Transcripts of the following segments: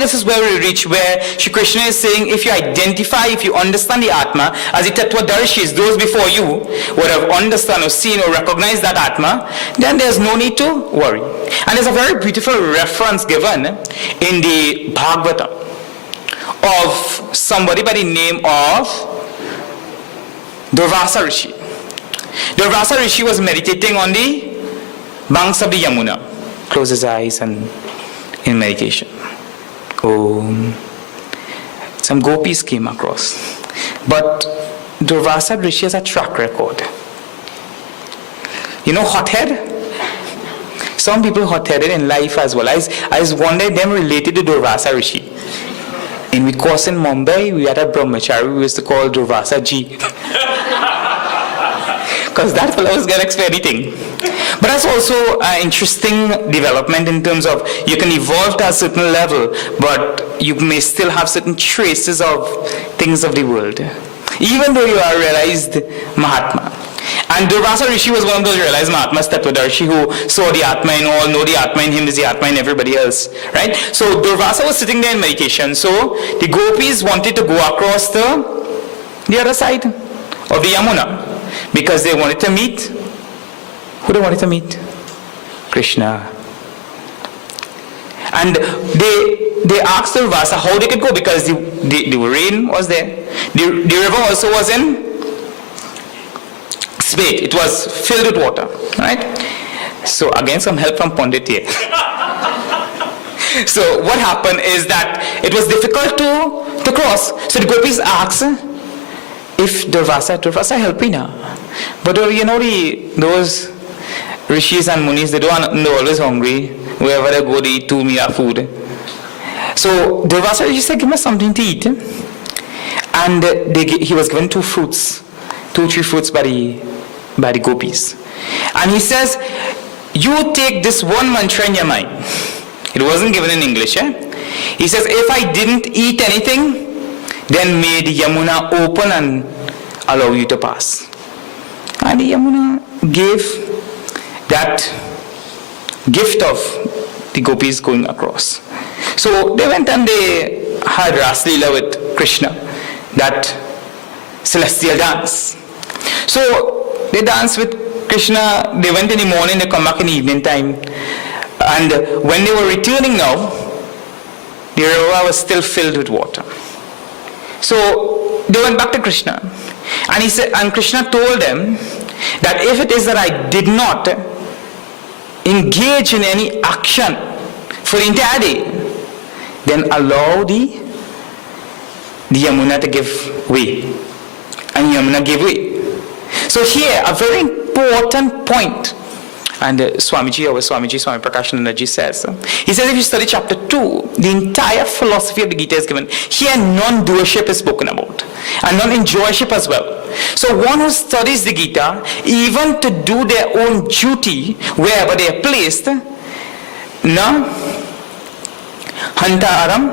this is where we reach, where Shri Krishna is saying, if you identify, if you understand the Atma, as the Tattvadarshis, those before you would have understood or seen or recognized that Atma, then there's no need to worry. And there's a very beautiful reference given in the Bhagavatam of somebody by the name of Durvasa Rishi. Durvasa Rishi was meditating on the banks of the Yamuna. Close his eyes and in meditation. Some gopis came across. But Durvasa Rishi has a track record. You know hothead? Some people hot-headed in life as well. I was wondering them related to Durvasa Rishi. In the course in Mumbai, we had a brahmachari we used to call Durvasa Ji. Because that fellow was going to expect anything. But that's also an interesting development in terms of you can evolve to a certain level, but you may still have certain traces of things of the world, even though you are realized Mahatma. And Durvasa Rishi was one of those realized Mahatmas, Tattvadarshi, who saw the Atma in all, know the Atma in him is the Atma in everybody else. Right? So Durvasa was sitting there in meditation. So the gopis wanted to go across the other side of the Yamuna because they wanted to meet. Who they wanted to meet? Krishna. And they asked Durvasa how they could go because the rain was there. The river also was in spate. It was filled with water. Right? So again, some help from Pandit here. So what happened is that it was difficult to cross. So the gopis asked if Durvasa help me now. But you know those rishis and munis, they're always hungry. Wherever they go, they eat 2 meals of food. So Durvasa Rishi said, give me something to eat. And he was given 2 fruits, 2-3 fruits by the gopis. And he says, you take this one mantra in your mind. It wasn't given in English. He says, if I didn't eat anything, then may the Yamuna open and allow you to pass. And the Yamuna gave that gift of the gopis going across. So they went and they had Ras Leela with Krishna, that celestial dance. So they danced with Krishna, they went in the morning, they come back in the evening time. And when they were returning now, the river was still filled with water. So they went back to Krishna. And he said, and Krishna told them that if it is that I did not engage in any action for the entire day, then allow the Yamuna to give way. And Yamuna gave way. So here, a very important point, and Swami Prakashanandaji says, he says if you study chapter 2, the entire philosophy of the Gita is given. Here non-doership is spoken about, and non-enjoyship as well. So one who studies the Gita, even to do their own duty wherever they are placed, na hanta aram,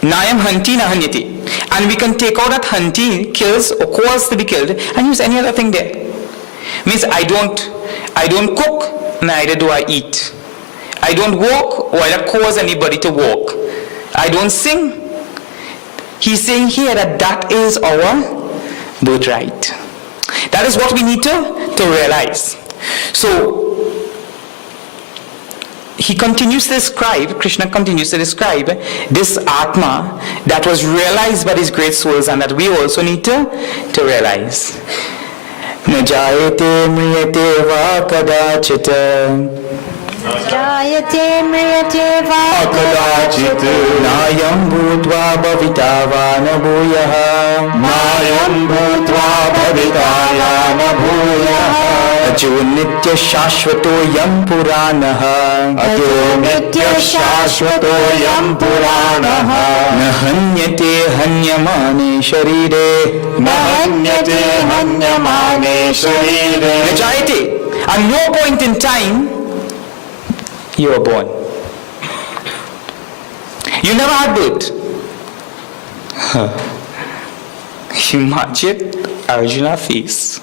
nayam hanti na hanyati. And we can take out that hanti, kills or cause to be killed, and use any other thing there. Means I don't cook, neither do I eat. I don't walk, or I don't cause anybody to walk. I don't sing. He's saying here that is our birthright. That is what we need to realize. So he continues to describe, Krishna continues to describe this Atma that was realized by these great souls and that we also need to realize. Najayate mriyate va kadachita. Jayate mriyate va kadachit. Nayam bhutva bhavitava na bhuyaha. Nayam bhutva bhavitaya na bhuyaha. Ajo nitya shashvato yam puranaha. Ajo nitya shashvato yam puranaha. Nahanyate hanyamane sharire. Nahanyate hanyamane sharire. Najayate. At no point in time you were born. You never had birth. Imagine Arjuna's face.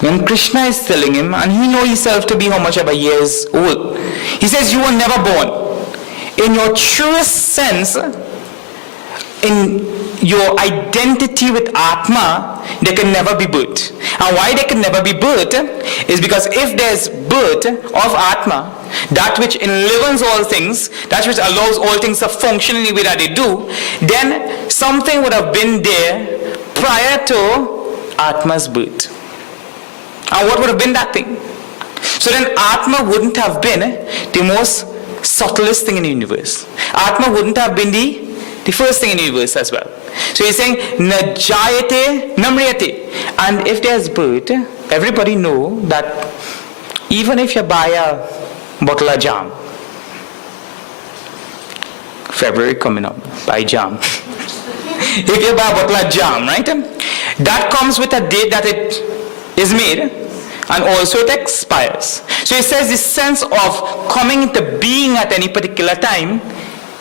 When Krishna is telling him, and he knows himself to be how much ever years old, he says, you were never born. in your truest sense, in your identity with Atma, there can never be birth. And why there can never be birth is because if there's birth of Atma, that which enlivens all things, that which allows all things to function in the way that they do, then something would have been there prior to Atma's birth. And what would have been that thing? So then Atma wouldn't have been the most subtlest thing in the universe. Atma wouldn't have been the first thing in the universe as well. So he's saying, Najayate namriyate. And if there's birth, everybody know that even if you buy a bottle of jam, February coming up, buy jam. If you buy a bottle of jam, right? That comes with a date that it is made, and also it expires. So he says this sense of coming into being at any particular time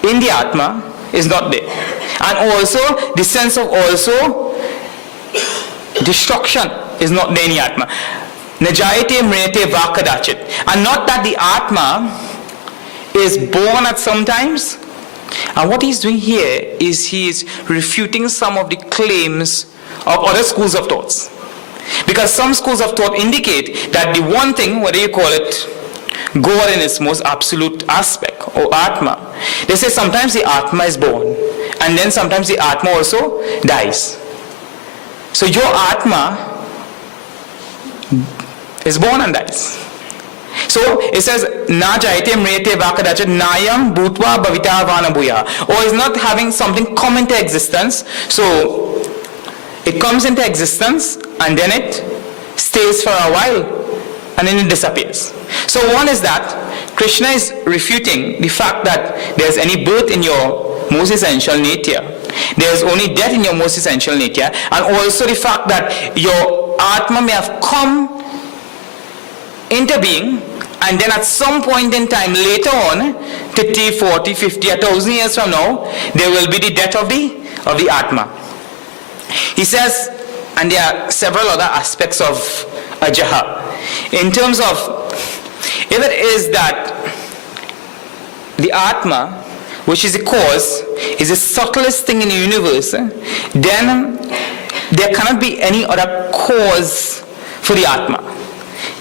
in the Atma is not there. And also the sense of also destruction is not there in the Atma. Najayate mriyate vakadachit. And not that the Atma is born at some times. And what he's doing here is he's refuting some of the claims of other schools of thoughts. Because some schools of thought indicate that the one thing, whether you call it God in its most absolute aspect, or Atma, they say sometimes the Atma is born, and then sometimes the Atma also dies. So your Atma is born and dies. So it says, Na jayate mriyate vakadacha nayam bhutva bhavita vanabhuya. Or is not having something come into existence. So it comes into existence and then it stays for a while and then it disappears. So one is that Krishna is refuting the fact that there's any birth in your most essential nature. There's only death in your most essential nature. And also the fact that your Atma may have come into being, and then at some point in time later on, 30, 40, 50, 1,000 years from now, there will be the death of the Atma. He says, and there are several other aspects of Ajaha. In terms of, if it is that the Atma, which is the cause, is the subtlest thing in the universe, then there cannot be any other cause for the Atma.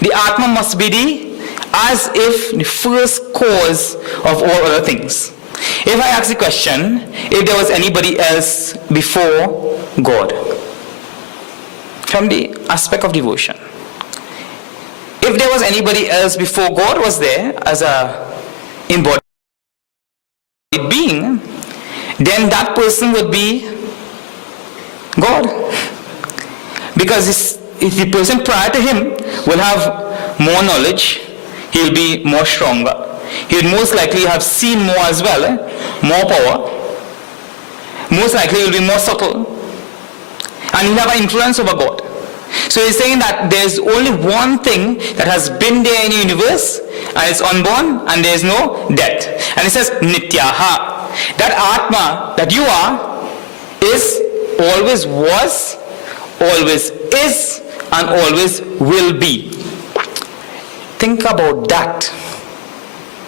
The Atma must be as if the first cause of all other things. If I ask the question, if there was anybody else before God, from the aspect of devotion, if there was anybody else before God was there as a embodied being, then that person would be God. Because if the person prior to him will have more knowledge, he'll be more stronger. He would most likely have seen more as well, more power. Most likely he will be more subtle. And he'll have an influence over God. So he's saying that there's only one thing that has been there in the universe, and it's unborn, and there's no death. And he says, Nityaha. That Atma that you are is, always was, always is, and always will be. Think about that.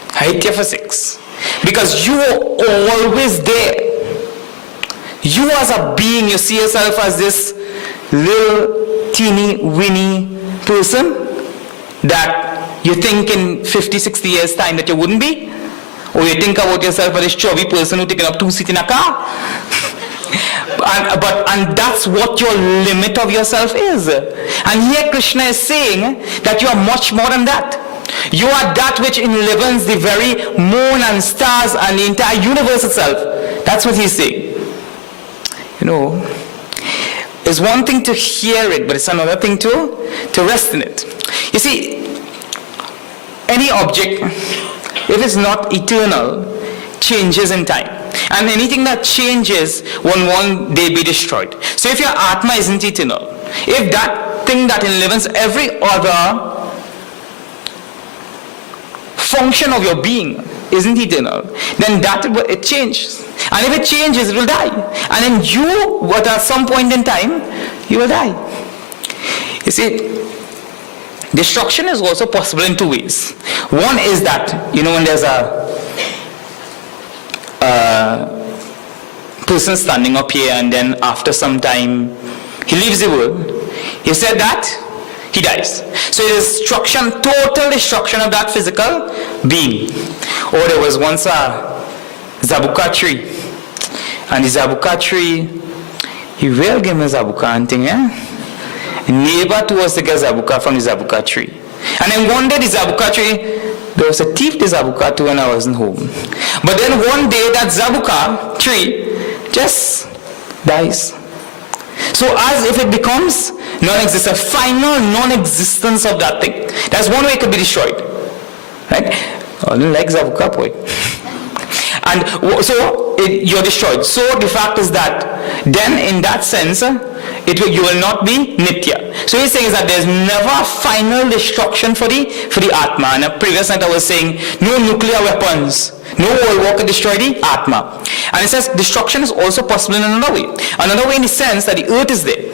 Ahitya physics. Because you are always there. You as a being, you see yourself as this little teeny weeny person that you think in 50, 60 years time that you wouldn't be. Or you think about yourself as this chubby person who's taking up 2 seats in a car. And that's what your limit of yourself is. And here Krishna is saying that you are much more than that. You are that which enlivens the very moon and stars and the entire universe itself. That's what he's saying. You know, it's one thing to hear it, but it's another thing to rest in it. You see, any object, if it's not eternal, changes in time. And anything that changes will one day be destroyed. So if your Atma isn't eternal, if that thing that enlivens every other function of your being isn't eternal, then it changes. And if it changes, it will die. And then you, at some point in time, you will die. You see, destruction is also possible in 2 ways. One is that, when there's a person standing up here and then after some time he leaves the world. He said that he dies. So it is destruction, total destruction of that physical being. Or there was once a zabuka tree. And the zabuka tree, he will give me zabuka and thing, eh? Neighbor to us to get zabuka from the zabuka tree. And then one day the zabuka tree, there was a thief the zabuka to when I wasn't home. But then one day that zabuka tree just dies. So as if it becomes non-existent, a final non-existence of that thing. That's one way it could be destroyed. Right? I don't like zabuka boy. And so you're destroyed. So the fact is that then in that sense, you will not be nitya. So he's saying is that there's never a final destruction for the Atma. And a previous night I was saying, no nuclear weapons, no world war can destroy the Atma. And it says destruction is also possible in another way. Another way in the sense that the earth is there.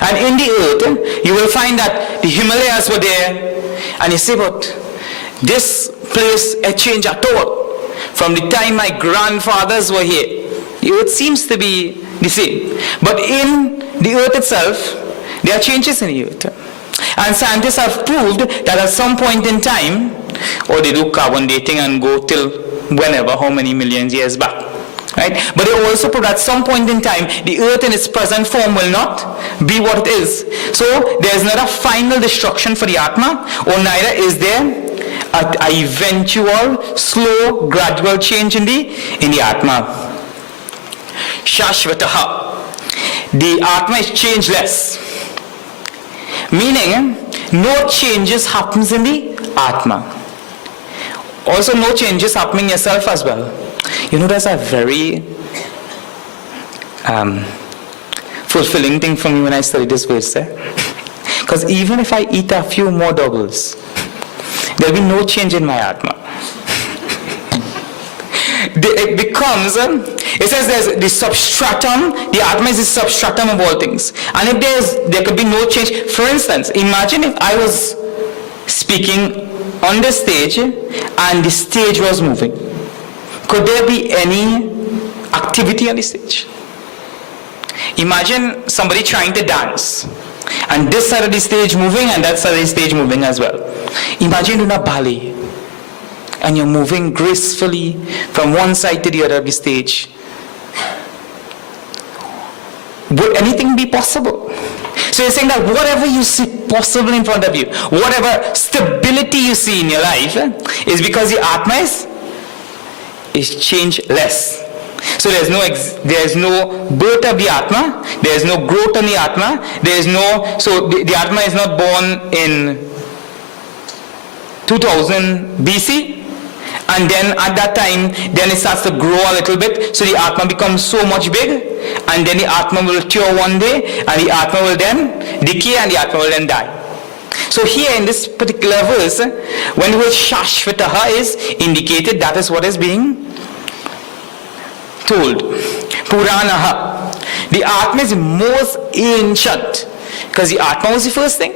And in the earth, you will find that the Himalayas were there. And you say, but this place a change at all. From the time my grandfathers were here, the earth seems to be the same. But in the earth itself, there are changes in the earth. And scientists have proved that at some point in time, or they do carbon dating and go till whenever, how many millions years back. Right? But they also prove that at some point in time, the earth in its present form will not be what it is. So there is not a final destruction for the Atma, or neither is there an eventual, slow, gradual change in the Atma. Shashvataha. The Atma is changeless. Meaning, no changes happens in the Atma. Also, no changes happening yourself as well. You know, that's a very fulfilling thing for me when I study this verse. Because even if I eat a few more doubles, there will be no change in my Atma. It becomes, it says there's the substratum, the Atma is the substratum of all things. And if there could be no change, for instance, imagine if I was speaking on the stage and the stage was moving. Could there be any activity on the stage? Imagine somebody trying to dance and this side of the stage moving and that side of the stage moving as well. Imagine doing a ballet and you're moving gracefully from one side to the other of the stage. Would anything be possible? So you're saying that whatever you see possible in front of you, whatever stability you see in your life, is because the Atma is changeless. So there is no birth of the Atma, there is no growth in the Atma, so the Atma is not born in 2000 BC, and then at that time, then it starts to grow a little bit, so the Atma becomes so much big, and then the Atma will mature one day, and the Atma will then decay, and the Atma will then die. So here in this particular verse, when the word Shashvataha is indicated, that is what is being told. Puranaha. The Atma is the most ancient, because the Atma was the first thing.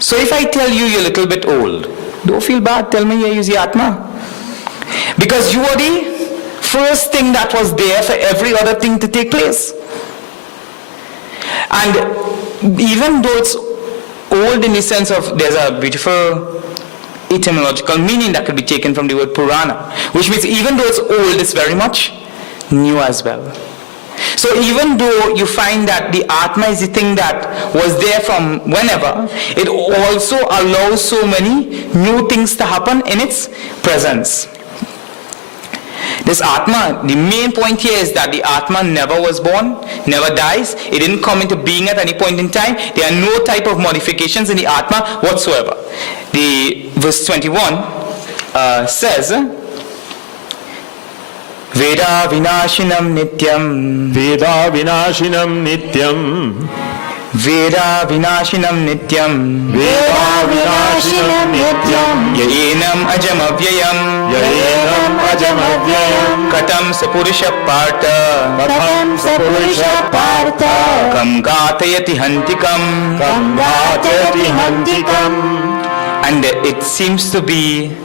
So if I tell you you're a little bit old, don't feel bad, tell me you use the Atma. Because you are the first thing that was there for every other thing to take place. And even though it's old in the sense of, there's a beautiful etymological meaning that could be taken from the word Purana, which means even though it's old, it's very much new as well. So even though you find that the Atma is the thing that was there from whenever, it also allows so many new things to happen in its presence. This Atma, the main point here is that the Atma never was born, never dies. It didn't come into being at any point in time. There are no type of modifications in the Atma whatsoever. The verse 21 says, Veda vinashinam nityam. Veda vinashinam nityam. Veda vinashinam nityam. Veda vinashinam nityam. Yayenam ajamavyayam. Yayenam ajamavyayam. Katam sapurusha partha. Katham sapurusha partha. Kam gatayati hantikam. Kam gatayati hantikam. And it seems to be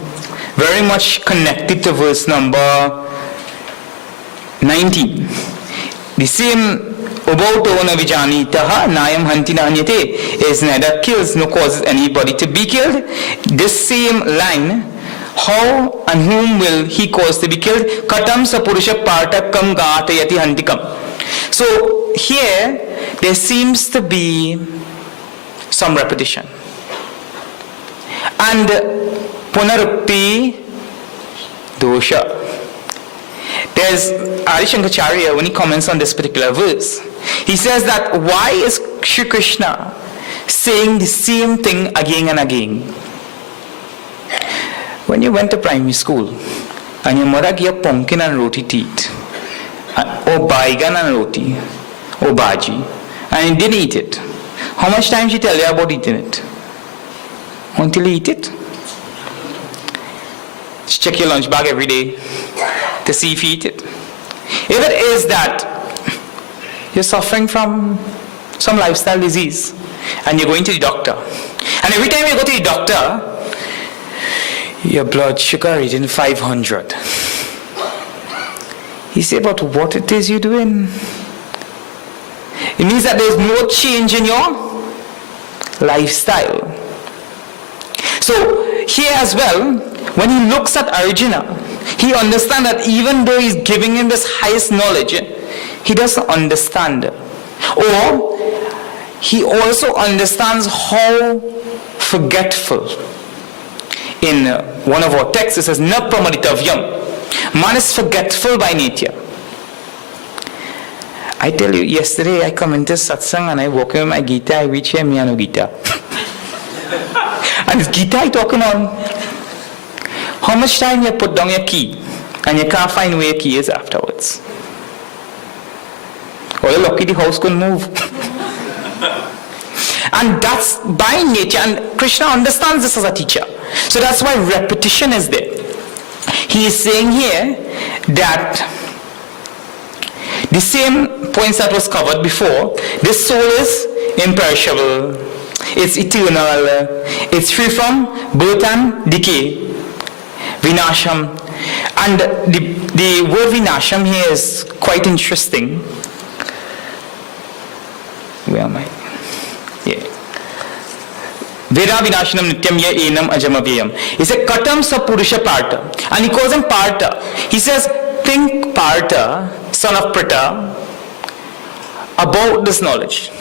very much connected to verse number 19. The same Ubauto na vijanitaha nayam hantina hanyate is neither kills nor causes anybody to be killed. This same line, how and whom will he cause to be killed? Katam sapurusha partakam gatayati hantikam. So here there seems to be some repetition. And punarukti dosha. There's Adi Shankaracharya, when he comments on this particular verse, he says that why is Shri Krishna saying the same thing again and again? When you went to primary school and your mother gave you pumpkin and roti to eat, or baigan and roti, or bhaji, and you didn't eat it, how much time she tell you about eating it? Until you eat it? Just check your lunch bag every day to see if you eat it. If it is that you're suffering from some lifestyle disease and you're going to the doctor, and every time you go to the doctor, your blood sugar reading 500. He say, but what it is you're doing? It means that there's no change in your lifestyle. So here as well, when he looks at Arjuna, he understands that even though he's giving him this highest knowledge, he doesn't understand. Or he also understands how forgetful. In one of our texts, it says, Na pramaditavyam. Man is forgetful by nature. I tell you, yesterday I come into satsang and I walk in with my Gita, I reach here, me and no Gita. And it's Gita I talking on. How much time you put down your key and you can't find where your key is afterwards? Or you're lucky the house couldn't move. And that's by nature, and Krishna understands this as a teacher. So that's why repetition is there. He is saying here that the same points that was covered before, this soul is imperishable, it's eternal, it's free from birth and decay, vinasham. And the word vinasham here is quite interesting. Where am I? Yeah. Veda vinashanam nityam ya enam ajamavyam. He said katam sa purusha Partha. And he calls him Partha. He says, think Partha, son of Pritha, about this knowledge.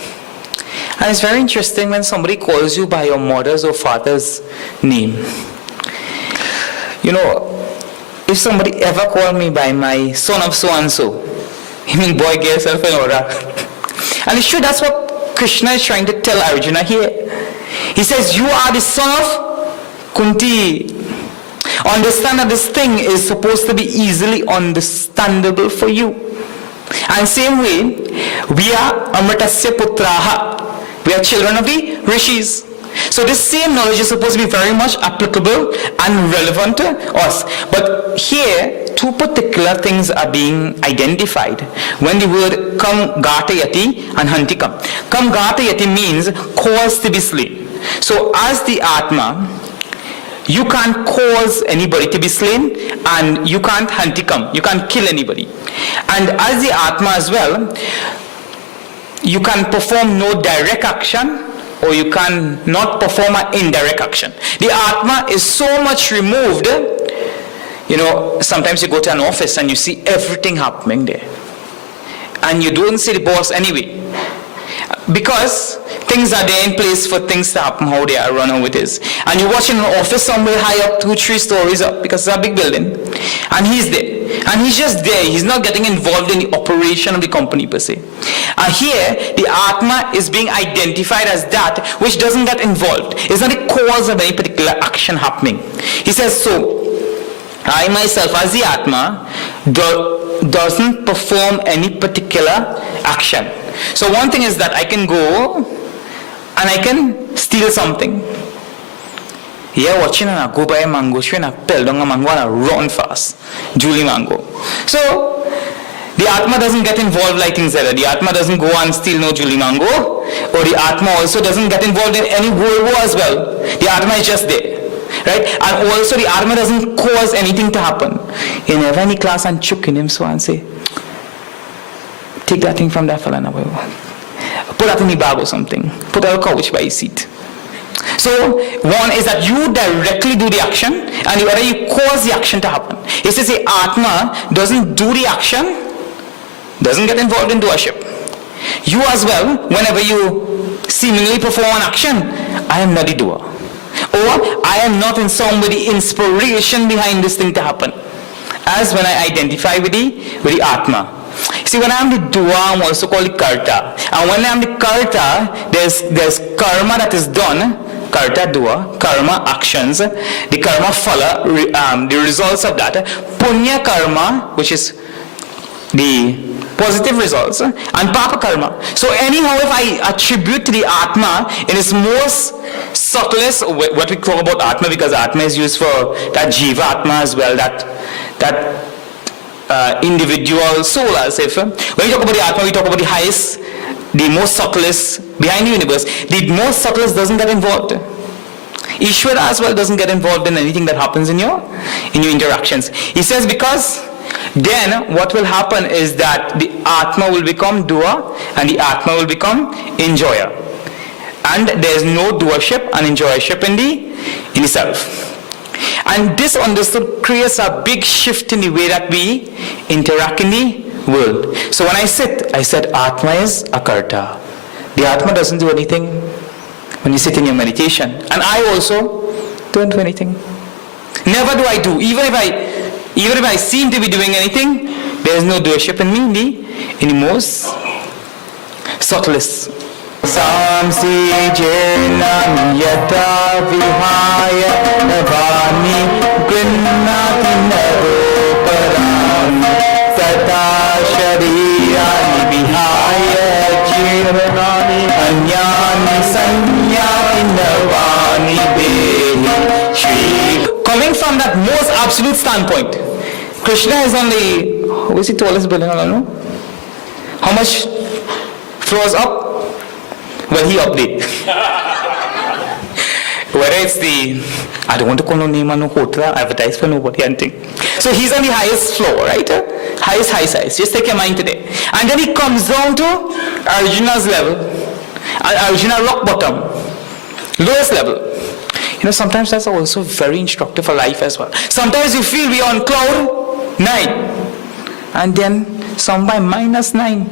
And it's very interesting when somebody calls you by your mother's or father's name. You know, if somebody ever called me by my son of so-and-so, I mean, boy, get yourself in order. And it's true, that's what Krishna is trying to tell Arjuna here. He says, you are the son of Kunti. Understand that this thing is supposed to be easily understandable for you. And same way, we are Amritasya Putraha. We are children of the Rishis. So this same knowledge is supposed to be very much applicable and relevant to us. But here, two particular things are being identified when the word Kam Gatayati and Hantikam. Kam Gatayati means cause to be slain. So as the Atma, you can't cause anybody to be slain, and you can't Hantikam, you can't kill anybody. And as the Atma as well, you can perform no direct action, or you can not perform an indirect action. The Atma is so much removed. You know, sometimes you go to an office and you see everything happening there. And you don't see the boss anyway. Because things are there in place for things to happen how they are run, how it is. And you watch in an office somewhere high up, 2-3 stories up, because it's a big building. And he's there. And he's just there. He's not getting involved in the operation of the company per se. And here, the Atma is being identified as that which doesn't get involved. It's not the cause of any particular action happening. He says, so, I myself as the Atma doesn't perform any particular action. So one thing is that I can go and I can steal something. Here watching and I go buy a mango tree and I peel down a mango and I run fast. Julie mango. So the Atma doesn't get involved like things like that. The Atma doesn't go and steal no Julie mango. Or the Atma also doesn't get involved in any World War as well. The Atma is just there. right? And also the Atma doesn't cause anything to happen. You never any class and chuck in him so and say, take that thing from that fella now. Put that in the bag or something. Put that on the couch by his seat. So one is that you directly do the action, and the other you cause the action to happen. It says the Atma doesn't do the action, doesn't get involved in doership. You as well, whenever you seemingly perform an action, I am not the doer. Or I am not in some way the inspiration behind this thing to happen. As when I identify with the Atma. See, when I am the doer, I'm also called the karta. And when I am the karta, there's karma that is done. Karta, doer, karma, actions. The karma phala, the results of that. Punya karma, which is the positive results, and papa karma. So anyhow, if I attribute to the Atma in its most subtlest, what we talk about Atma, because Atma is used for that Jiva Atma as well, that individual soul, as if when we talk about the Atma, we talk about the highest, the most subtlest behind the universe. The most subtlest doesn't get involved. Ishvara as well doesn't get involved in anything that happens in your interactions. He says because then what will happen is that the Atma will become doer and the Atma will become enjoyer. And there is no doership and enjoyership in the self. And this understood creates a big shift in the way that we interact in the world. So when I said Atma is a karta. The Atma doesn't do anything when you sit in your meditation. And I also don't do anything. Never do I do. Even if I seem to be doing anything, there is no doership in me in the most subtlest. Samsi jenam yata vihaya navani grinnati naroparam tata sharirani vihaya jivanani anyani sanyati navani dehi shri. Coming from that most absolute standpoint, Krishna is on the, who is the tallest building? I don't know. How much floors up? Well, he up there. Whether it's the, I don't want to call no name and no hotel, advertise for nobody, anything. So he's on the highest floor, right? Highest high size. Just take your mind today. And then he comes down to Arjuna's level. And Arjuna rock bottom. Lowest level. You know, sometimes that's also very instructive for life as well. Sometimes you feel we're on cloud 9. And then some by -9.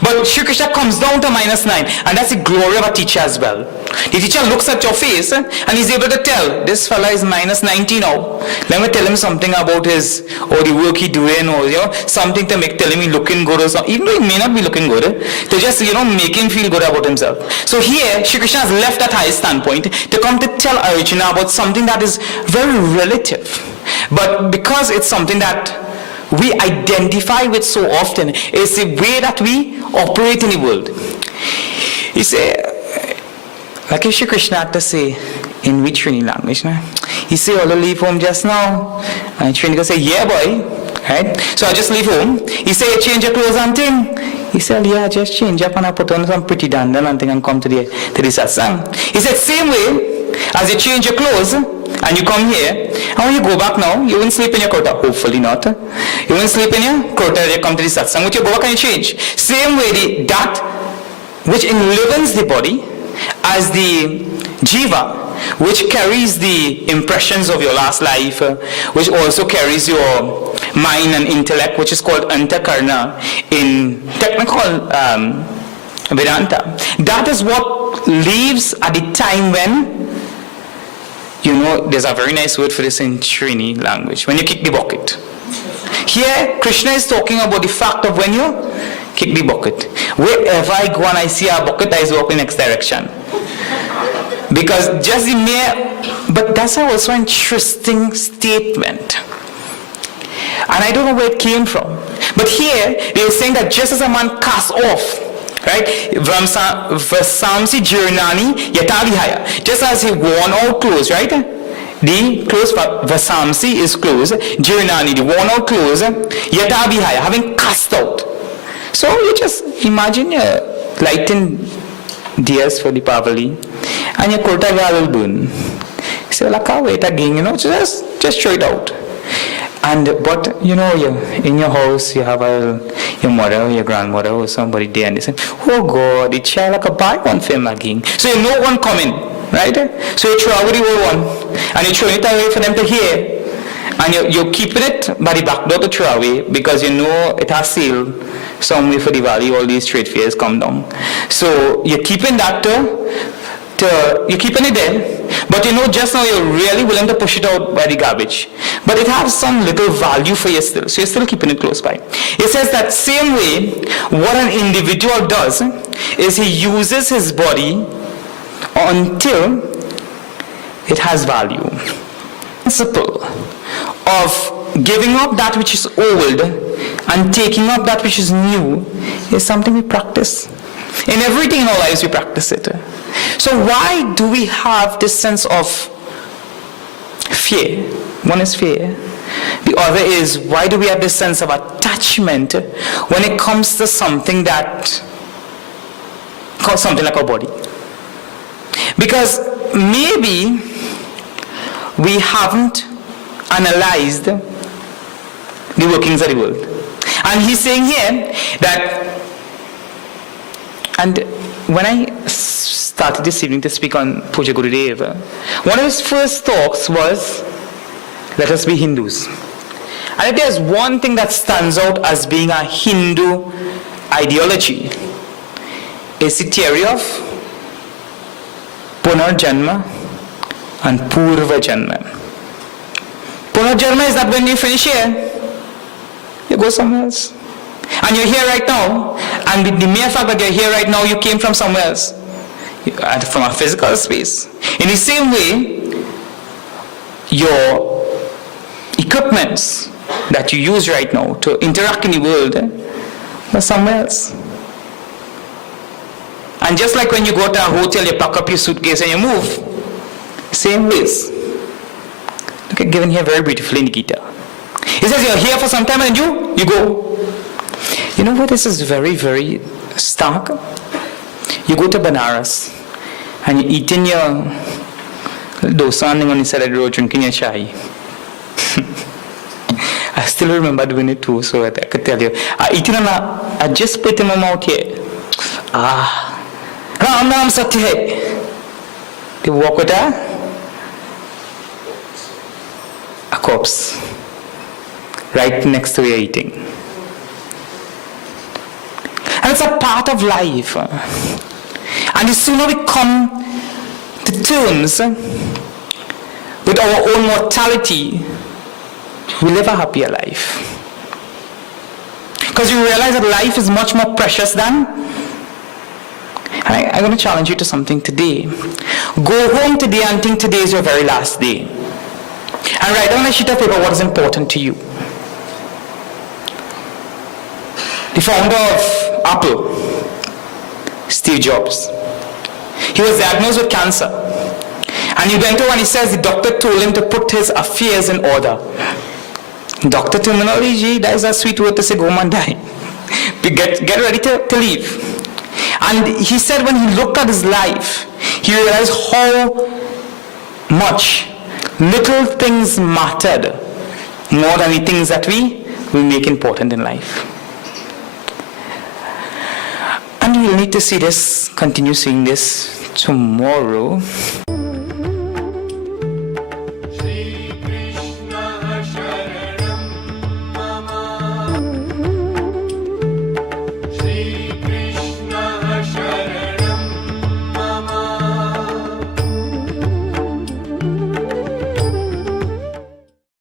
But Shri Krishna comes down to -9, and that's the glory of a teacher as well. The teacher looks at your face and he's able to tell, this fella is -90 now. Let me tell him something about his, or the work he's doing, or something to tell him he's looking good or something. Even though he may not be looking good, to just, make him feel good about himself. So here, Shri Krishna has left that high standpoint to come to tell Arjuna about something that is very relative. But because it's something that we identify with so often, is the way that we operate in the world. You say, like Shri Krishna had to say in which Trini language, nah? He say, I'll leave home just now. And Trini can say, yeah boy, right? So I just leave home. He say, change your clothes and thing. He said, yeah, just change up and I put on some pretty dandan and thing and come to the satsang. He said, same way as you change your clothes, and you come here, and when you go back now, you won't sleep in your kurta. Hopefully not. You won't sleep in your kurta, you come to the satsang. When you go back and you change. Same way, that which enlivens the body as the jiva, which carries the impressions of your last life, which also carries your mind and intellect, which is called antakarna in technical Vedanta. That is what leaves at the time when, there's a very nice word for this in Trini language, when you kick the bucket. Here, Krishna is talking about the fact of when you kick the bucket. Wherever I go and I see a bucket, I walk in the next direction. Because just the mere, but that's also an interesting statement. And I don't know where it came from. But here, they're saying that just as a man casts off, right? Vasamsi jirnani yatavihaya. Just as he worn out clothes, right? The clothes, vasamsi is clothes, jirnani, the worn out clothes, yatavihaya, having cast out. So you just imagine you're lighting diyas for the Pavali, and your kurta will burn. He said, "I can't wait again, just throw it out." But you in your house you have your mother or your grandmother or somebody there, and they say, "Oh God, the child like a buy one film again." So you know one coming, right? So you throw away the old one, and you throw it away for them to hear, and you're keeping it by the back door to throw away because you know it has sale somewhere for the valley. All these trade fairs come down, so you're keeping that you're keeping it there, but just now you're really willing to push it out by the garbage. But it has some little value for you still, so you're still keeping it close by. It says that same way, what an individual does is he uses his body until it has value. Principle of giving up that which is old and taking up that which is new is something we practice. In everything in our lives, we practice it. So why do we have this sense of fear? One is fear. The other is, why do we have this sense of attachment when it comes to something like our body? Because maybe we haven't analyzed the workings of the world. And he's saying here that, and when I started this evening to speak on Puja Gurudev, one of his first talks was, let us be Hindus. And if there's one thing that stands out as being a Hindu ideology, it's the theory of Punarjanma and Purva Janma. Punarjanma is that when you finish here, you go somewhere else. And you're here right now, and the mere fact that you're here right now, you came from somewhere else, from a physical space. In the same way, your equipments that you use right now to interact in the world are somewhere else. And just like when you go to a hotel, you pack up your suitcase and you move. Same ways. Look at given here very beautifully in the Gita. He says you're here for some time and you go. You know what, this is very, very stark. You go to Banaras and you're eating your dosa on the side of the road, drinking your chai. I still remember doing it too, so I could tell you. I just put in my mouth here. Ram Ram Satya. You walk with a corpse right next to where you're eating. And it's a part of life. And the sooner we come to terms with our own mortality, we live a happier life. Because you realize that life is much more precious than. And I'm going to challenge you to something today. Go home today and think today is your very last day. And write down on a sheet of paper what is important to you. The founder of Apple, Steve Jobs, he was diagnosed with cancer. And he went over and he says the doctor told him to put his affairs in order. Doctor terminology, that is a sweet word to say go home and die. Get ready to leave. And he said when he looked at his life, he realized how much little things mattered more than the things that we make important in life. And you'll need to see this, continue seeing this tomorrow.